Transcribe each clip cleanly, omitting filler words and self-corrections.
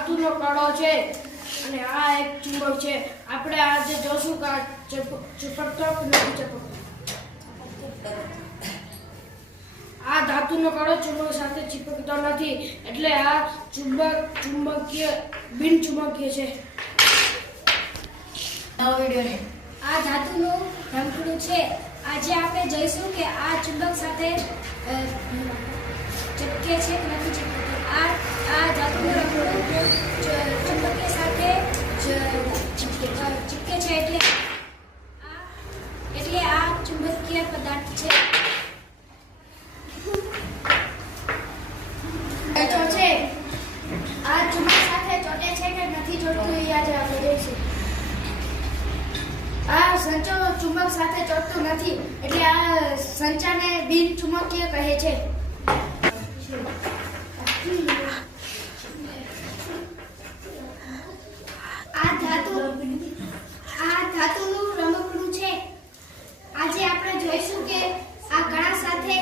ધાતુનો કણો છે અને આ એક ચુંબક છે. આપણે આજે જોશું કે આ ચુંબકતો નથી ચુંબક. આ ધાતુનો કણો ચુંબક સાથે ચીપકતો નથી એટલે આ ચુંબકીય બિનચુંબકીય છે. આ ધાતુનું રમકડું છે. આજે આપણે જોઈશું કે આ ચુંબક સાથે ચીપકે છે કે નથી ચીપકતું. આ ધાતુનું રમકડું ચુંબકીય સાથે ચીપકે છે એટલે આ ચુંબકીય પદાર્થ છે. આ ચુંબક સાથે ચોટે છે કે નથી ચોટતું એ આજે આપણે જોઈશું. આ સંચો ચુંબક સાથે ચોટતું નથી એટલે આ સંચાને બિનચુંબકીય કહે છે. આ ધાતુનું રમકડું છે. આજે આપણે જોઈશું કે આ કણા સાથે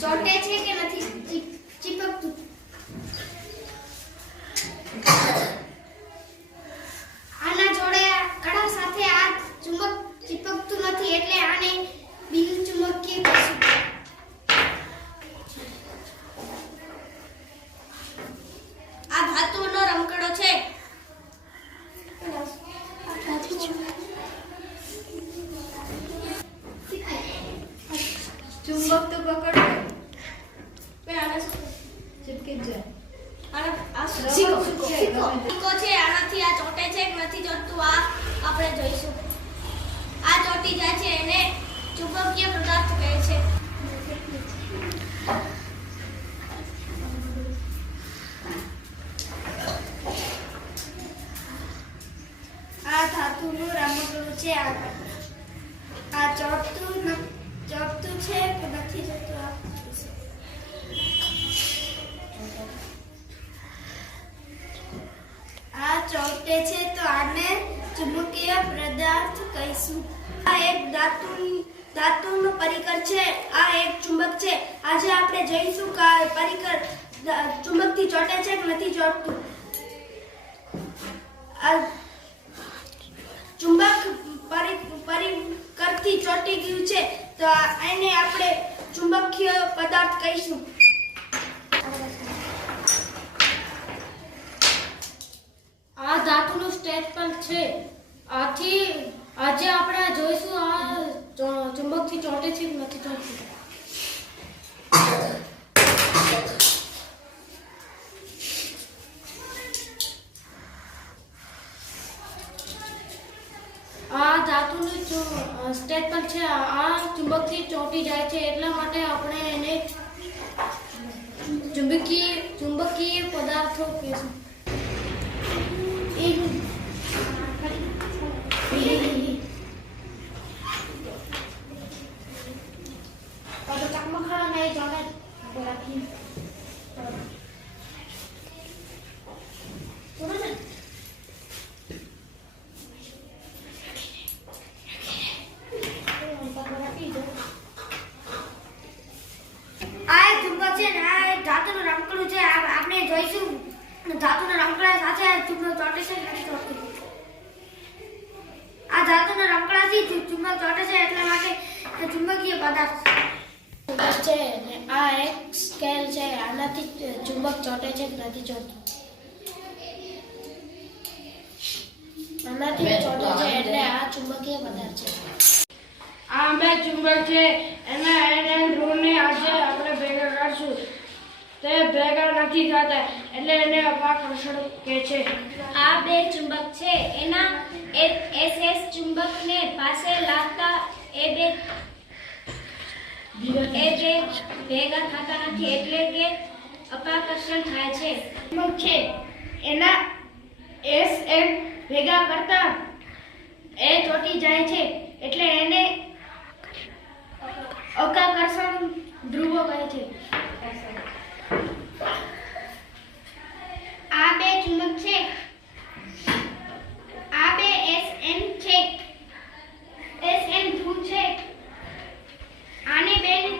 ચોટે છે કે નથી ચીપકતું. આના જોડે કણા સાથે આ ચુંબક ચીપકતું નથી એટલે આને બિનચુંબકીય કહીશું. આ ધાતુનો રમકડો છે. ચુંબક તો પકડો આનાથી આ ચોટે છે કે નથી ચોટતું આ આપણે જોઈશું. આ ચોટી જાય છે એને ચુંબકીય પદાર્થ કહે છે. આ ધાતુનું રમકડું છે. આ ચોટતું છે કે નથી ચોટતું આ ચોટે છે તો આને ચુંબકીય પદાર્થ કહીશું. આ એક ધાતુનું પરિકર છે. આ એક ચુંબક છે. આજે આપણે જોઈશું કે આ પરિકર ચુંબકથી ચોટે છે કે નથી ચોટતું. આ ચુંબક પરિકરથી ચોટી ગયું છે તો એને આપણે ચુંબકીય પદાર્થ કહીશું. આ ધાતુનું સ્ટેપલ છે. આજે આપણે જોઈશું આ ચુંબકથી ચોટે છે કે નથી ચોટતું. આ ધાતુનું સ્ટેપલ છે. આ ચુંબકથી ચોટી જાય છે એટલા માટે આપણે એને ચુંબકીય પદાર્થો કહીશું. ધાતુનું રમકડું છે. આપણે જોઈશું ધાતુના રમકડા સાથે ચુંબક ચોટે છે કે નથી ચોટતું. આ ધાતુના રમકડાથી ચુંબક ચોટે છે એટલા માટે ચુંબકીય પદાર્થ છે. આ એક સ્કેલ છે. આનાથી ચુંબક ચોટે છે કે નથી ચોટતું. આનાથી ચોટે છે એટલે આ ચુંબકીય પદાર્થ છે. આ બે ચુંબક છે એના ધ્રુવને આજે આપણે ભેગા કરશું. તે ભેગા નથી થતા એટલે એને અપાકર્ષણ કહે છે. આ બે ચુંબક છે. એના એસ ચુંબકને પાસે લાગતા એ બે ભેગા થતા નથી એટલે કે અપાકર્ષણ થાય છે. ચુંબક છે એના એસ ભેગા કરતા એ ચોટી જાય છે એટલે એને અપાકર્ષણ ધ્રુવો કહે છે. આ બે ચુંબક છે. આ બે SN છે. SN ધ્રુવ છે. આને બે ને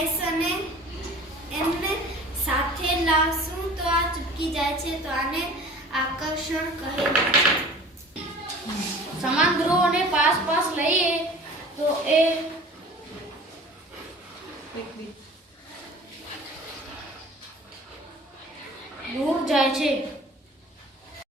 એસ અને એમને સાથે લાવશું તો આ ચૂપકી જાય છે, તો આને આકર્ષણ કહે છે. સમાન ધ્રુવોને પાસ લઈએ તો એ દૂર જાય છે.